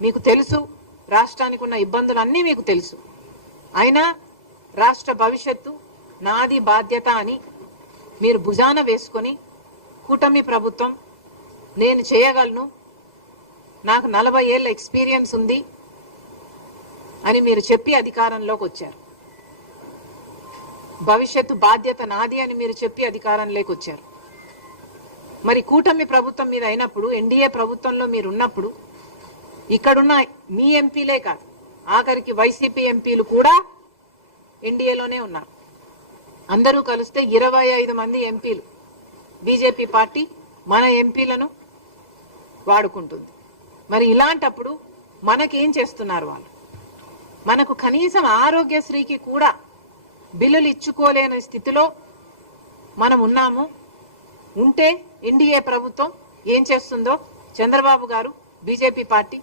మీకు తెలుసు, రాష్ట్రానికి ఉన్న ఇబ్బందులన్నీ మీకు తెలుసు. అయినా రాష్ట్ర భవిష్యత్తు నాది బాధ్యత అని మీరు భుజాన వేసుకొని కూటమి ప్రభుత్వం నేను చేయగలను, నాకు 40 ఏళ్ళ ఎక్స్పీరియన్స్ ఉంది అని మీరు చెప్పి అధికారంలోకి వచ్చారు. భవిష్యత్తు బాధ్యత నాది అని మీరు చెప్పి అధికారంలోకి వచ్చారు. మరి కూటమి ప్రభుత్వం మీద అయినప్పుడు, ఎన్డీఏ ప్రభుత్వంలో మీరు ఉన్నప్పుడు ఇక్కడున్న మీ ఎంపీలే కాదు, ఆఖరికి వైసీపీ ఎంపీలు కూడా ఎన్డీఏలోనే ఉన్నారు. అందరూ కలిస్తే 25 మంది ఎంపీలు. బీజేపీ పార్టీ మన ఎంపీలను వాడుకుంటుంది. మరి ఇలాంటప్పుడు మనకేం చేస్తున్నారు వాళ్ళు? మనకు కనీసం ఆరోగ్యశ్రీకి కూడా బిల్లులు ఇచ్చుకోలేని స్థితిలో మనం ఉన్నాము. ఉంటే ఎన్డీఏ ప్రభుత్వం ఏం చేస్తుందో చంద్రబాబు గారు, బీజేపీ పార్టీ